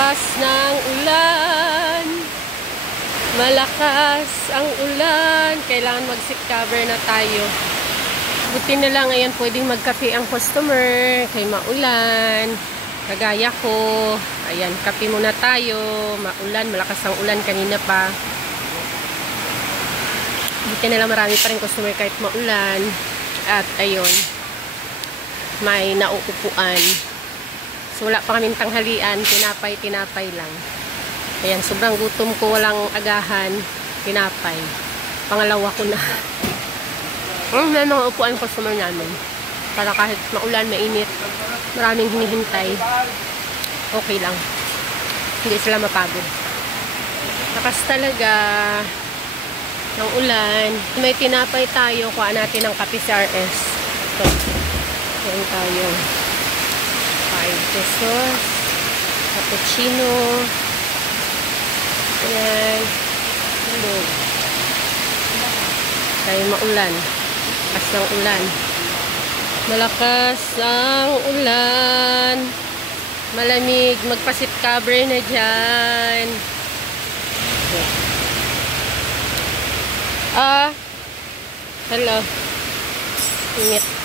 Lakas ng ulan. Malakas ang ulan. Kailangan mag-seat cover na tayo. Buti na lang ngayon pwedeng magkape ang customer kay maulan. Kagaya ko. Ayan, kape muna tayo. Maulan, malakas ang ulan kanina pa. Buti na lang marami pa rin customer kahit maulan. At ayun, may nauupuan. So wala pa kaming tanghalian, tinapay lang. Ayan, sobrang gutom ko, walang agahan, tinapay. Pangalawa ko na. May mga upuan customer namin. Para kahit maulan, mainit, maraming hinihintay. Okay lang. Hindi sila mapagod. Lakas talaga ng ulan. May tinapay tayo, kuha natin ng kape sa RS. Ito. Ayan tayo. 5 pesos. Cappuccino. Ayan. Hello. Kaya maulan. Lakas ng ulan. Malakas ang ulan. Malamig. Magpa-seat cover na dyan. Hello. Init.